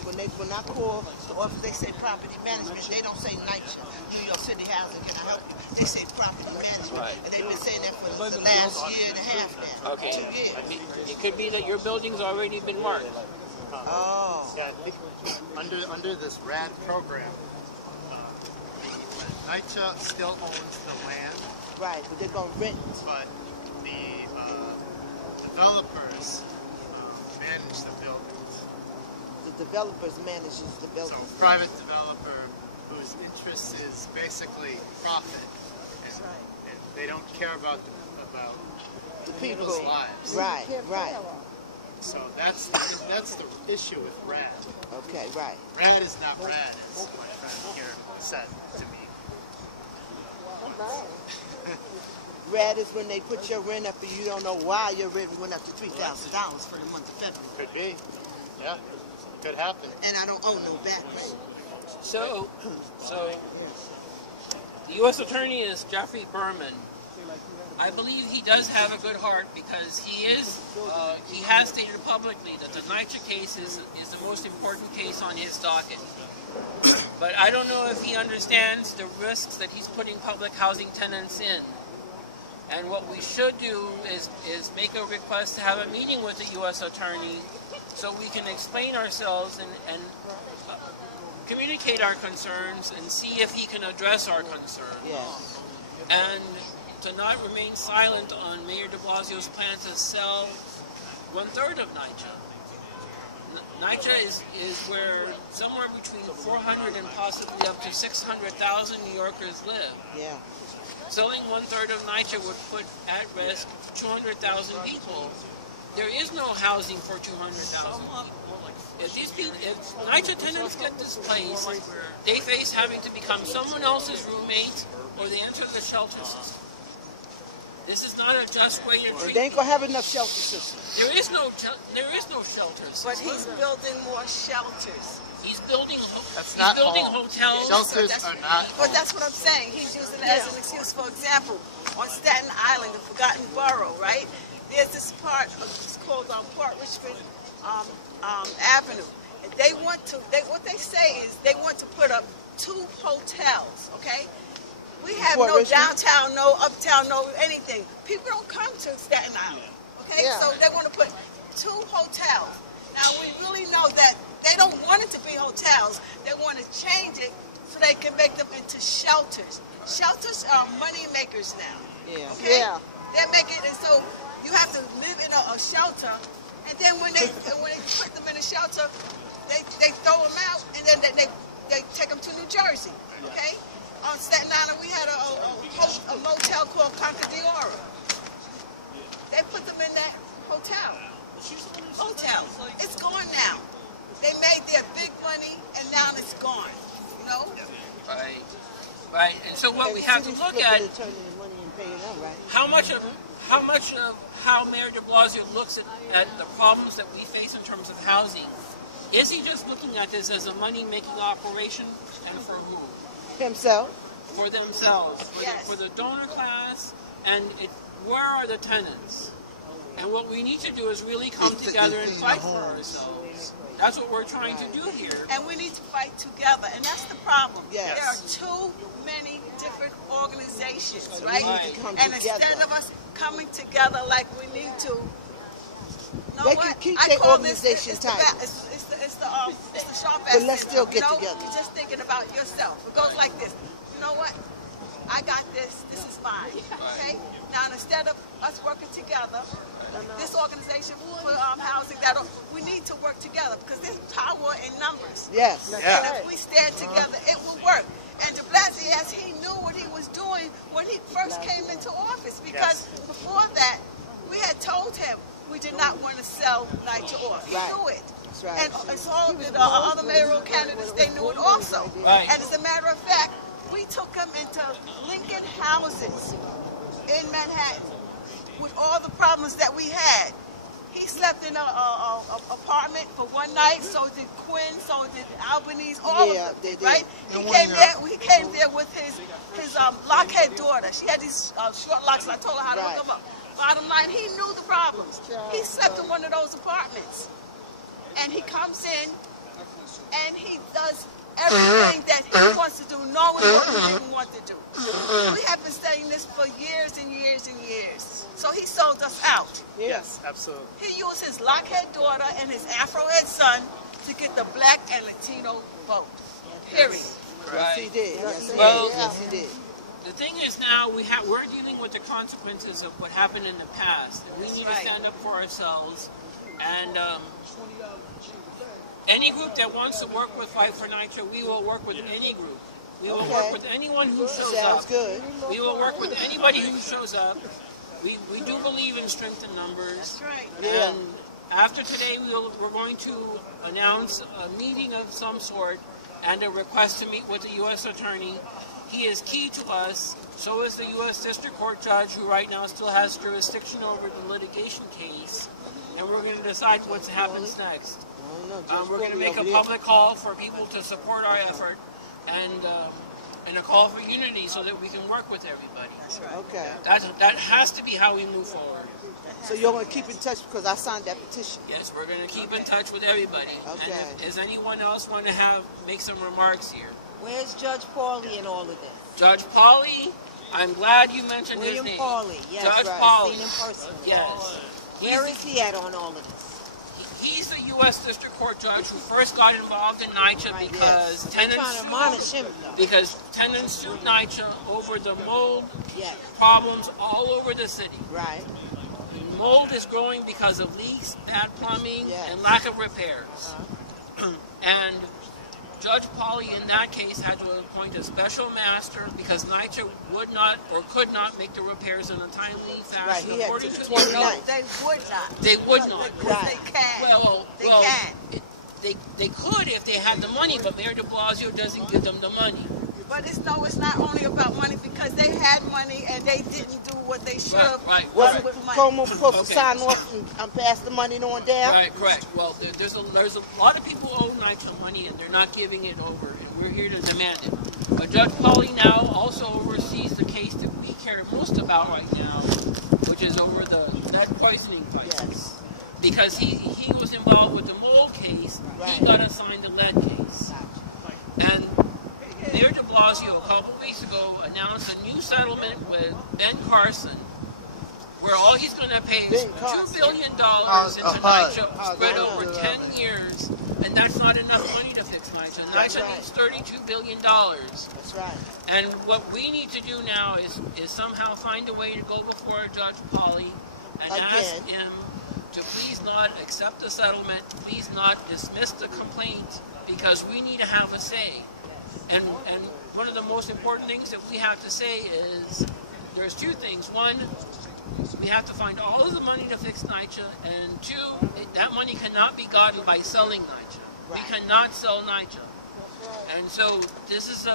when I call the office, they say property management. They don't say NYCHA, New York City Housing, can I help you? They say property management. Right. And they've been saying that for the last year and a half now. Okay. 2 years. It could be that your building's already been marked. Oh. Yeah, under this RAD program, NYCHA still owns the land. Right, but they're going to rent. But the developers manage the buildings. The developers manages the buildings. So private developer whose interest is basically profit, and they don't care about the people's lives. Right, right. So that's the issue with RAD. Okay, right. RAD is not RAD, as my friend here said to me. RAD is when they put your rent up and you don't know why your rent went up to $3,000 for the month of February. Could be. Yeah, could happen. And I don't owe no back rent. So the U.S. Attorney is Jeffrey Berman. I believe he does have a good heart because he has stated publicly that the NYCHA case is the most important case on his docket. But I don't know if he understands the risks that he's putting public housing tenants in. And what we should do is make a request to have a meeting with the U.S. Attorney so we can explain ourselves and communicate our concerns and see if he can address our concerns. Yes. and to not remain silent on Mayor de Blasio's plan to sell 1/3 of NYCHA. NYCHA is where somewhere between 400 and possibly up to 600,000 New Yorkers live. Yeah. Selling 1/3 of NYCHA would put at risk 200,000 people. There is no housing for 200,000 people. If NYCHA tenants get displaced, they face having to become someone else's roommate, or they enter the shelter system. This is not a just way to treat. They ain't gonna have enough shelter systems. There is no shelters. But he's building more shelters. He's building not hotels. Shelters are not. But that's what I'm saying. He's using it as an excuse. For example, on Staten Island, the Forgotten Borough, right? There's this part it's called Port Richmond Avenue. And what they say is they want to put up 2 hotels, okay? We have Port no Richmond? downtown, no uptown, no anything. People don't come to Staten Island, okay? Yeah. So they want to put 2 hotels. Now, we really know that they don't want it to be hotels. They want to change it so they can make them into shelters. Shelters are money makers now. Yeah. Okay? Yeah. They're making it so you have to live in a shelter, and then when they put them in a shelter, they throw them out, and then they take them to New Jersey. Okay? On Staten Island, we had a motel called Concadiora. They put them in that hotel. It's gone now. They made their big money, and now it's gone. You know? Right. And so what we have to look at how much of how Mayor de Blasio looks at the problems that we face in terms of housing. Is he just looking at this as a money-making operation, and for who? Himself. For themselves, for the donor class, and where are the tenants? And what we need to do is really come together and fight for ourselves. That's what we're trying to do here. And we need to fight together, and that's the problem. Yes. There are too many different organizations, right? And instead of us coming together like we need to, They can keep their organization tight. It's the sharp ass. But let's still get together. You're just thinking about yourself. It goes like this. You know what? I got this. This is fine. Okay. Now instead of us working together, this organization for housing, we need to work together because there's power in numbers. Yes. And if we stand together, it will work. And de Blasio, he knew what he was doing when he first came into office, because before that, we had told him we did not want to sell NYCHA off. He knew it. That's right. And so the other mayoral candidates, they knew it also. Right. And as a matter of fact, we took him into Lincoln houses in Manhattan with all the problems that we had. He slept in an apartment for one night, so did Quinn, so did Albanese, all of them, right? He came there with his lockhead daughter. She had these short locks, and I told her how to hook them up. Bottom line, he knew the problems. He slept in one of those apartments. And he comes in, and he does everything that he wants to do, knowing what he didn't want to do. We have been saying this for years and years and years. So he sold us out. Yes, absolutely. He used his lockhead daughter and his Afro-head son to get the black and Latino vote. Period. Yes, he did. Yes, he did. The thing is now we're dealing with the consequences of what happened in the past. We need to stand up for ourselves, and any group that wants to work with Fight for NYCHA, we will work with any group. We will work with anyone who shows up. Sounds good. We will work with anybody who shows up. We do believe in strength in numbers. That's right. Yeah. And after today, we're going to announce a meeting of some sort and a request to meet with the U.S. Attorney. He is key to us. So is the U.S. District Court judge, who right now still has jurisdiction over the litigation case. And we're going to decide what happens next. We're going to make a public call for people to support our effort, and a call for unity so that we can work with everybody. That's right. Okay. That has to be how we move forward. So you're going to keep in touch because I signed that petition. Yes, we're going to keep in touch with everybody. Okay. And if, does anyone else want to make some remarks here? Where's Judge Pauly in all of this? Judge Pauly, I'm glad you mentioned his name. William Pauly, yes. Judge right. Pauly. Seen him personally. Yes. Where is he at on all of this? He's the U.S. District Court judge who first got involved in NYCHA because tenants sued NYCHA over the mold problems all over the city. Right. Mold is growing because of leaks, bad plumbing, and lack of repairs. And Judge Pauly in that case had to appoint a special master because NYCHA would not or could not make the repairs in a timely fashion. Right, he according had to to the They would not. They would not. Right. They can. Well, they could if they had the money, but Mayor de Blasio doesn't give them the money. But it's not only about money because they had money and they didn't do what they should have Wasn't with money. Como supposed to sign off and pass the money on down? Right, correct. Well, there's a lot of people owe NYCHA money and they're not giving it over, and we're here to demand it. But Judge Pauly now also oversees the case that we care most about right now, which is over the lead poisoning prices. Because he was involved with the mold case, he got assigned the lead case. And Mayor de Blasio a couple of weeks ago announced a new settlement with Ben Carson, where all he's going to pay is $2 billion into NYCHA spread over 10 years, and that's not enough money to fix NYCHA. NYCHA needs $32 billion. That's right. And what we need to do now is somehow find a way to go before Judge Pauly and ask him to please not accept the settlement, please not dismiss the complaint, because we need to have a say. And one of the most important things that we have to say is there's two things. One, we have to find all of the money to fix NYCHA, and two, that money cannot be gotten by selling NYCHA. We cannot sell NYCHA. And so this is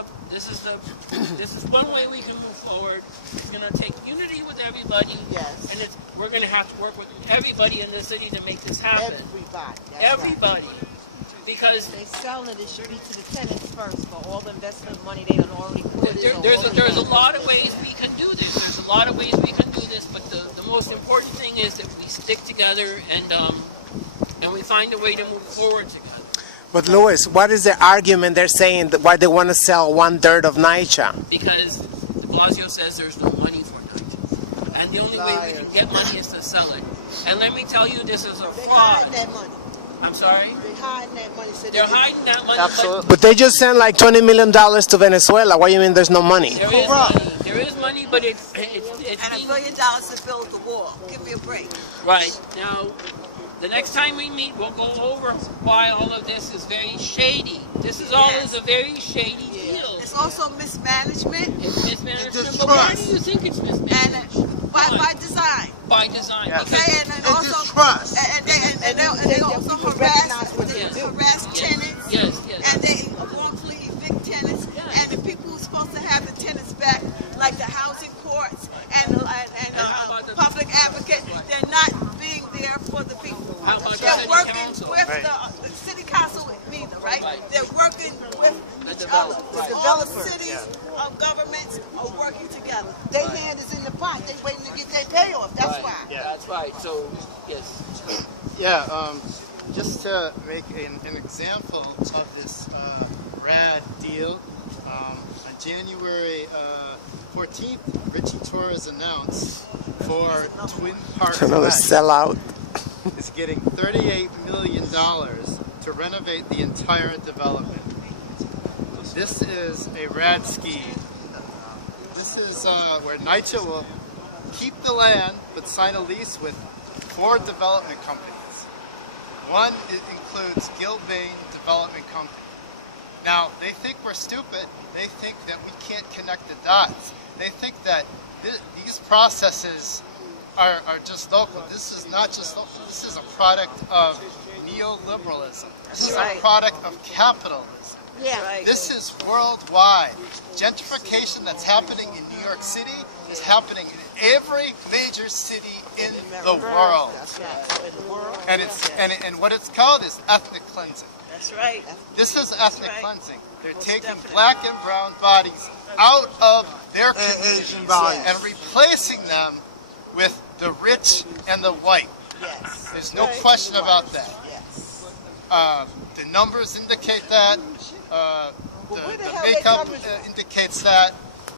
one way we can move forward. It's going to take unity with everybody, and we're going to have to work with everybody in the city to make this happen. Everybody. Because they selling it should be to the tenants first for all the investment money they done already put in. There's a lot of ways we can do this. There's a lot of ways we can do this, but the most important thing is that we stick together and we find a way to move forward together. But Louis, what is the argument they're saying that why they want to sell 1/3 of NYCHA? Because de Blasio says there's no money for NYCHA, and the only way we can get money is to sell it. And let me tell you, this is a fraud. That money. I'm sorry? They're hiding that money. So they're hiding that money. Absolutely. But they just sent like $20 million to Venezuela. What do you mean there's no money? There is money. There is money, but it's and $1 billion to build the wall. Give me a break. Right. Now, the next time we meet, we'll go over why all of this is very shady. This is always a very shady deal. It's also mismanagement. It's mismanagement. But why do you think it's mismanagement? By design. By design. Yes. Okay, and also distrust. And they also harass tenants. Yes. And they wrongfully evict tenants. And the people who are supposed to have the tenants back, like the housing courts and public advocate, they're not being there for the people. They're working with the city council neither, right? They're working with each other. All the cities of governments are working together. Their hand is in the pot. They're waiting to get their payoff. That's why. Yeah, that's right. So, yes. Yeah, just to make an example of this rad deal, on January 14th, Richie Torres announced for Twin Parks Another sellout. is getting $38 million to renovate the entire development. This is a rad scheme. This is where NYCHA will keep the land but sign a lease with 4 development companies. One includes Gilbane Development Company. Now, they think we're stupid. They think that we can't connect the dots. They think that these processes are just local. This is not just local. This is a product of neoliberalism. This is a product of capitalism. This is worldwide. Gentrification that's happening in New York City is happening in every major city in the world. And what it's called is ethnic cleansing. That's right. This is ethnic cleansing. They're taking black and brown bodies out of their communities and replacing them with the rich and the white. There's no question about that. The numbers indicate that. The makeup indicates that.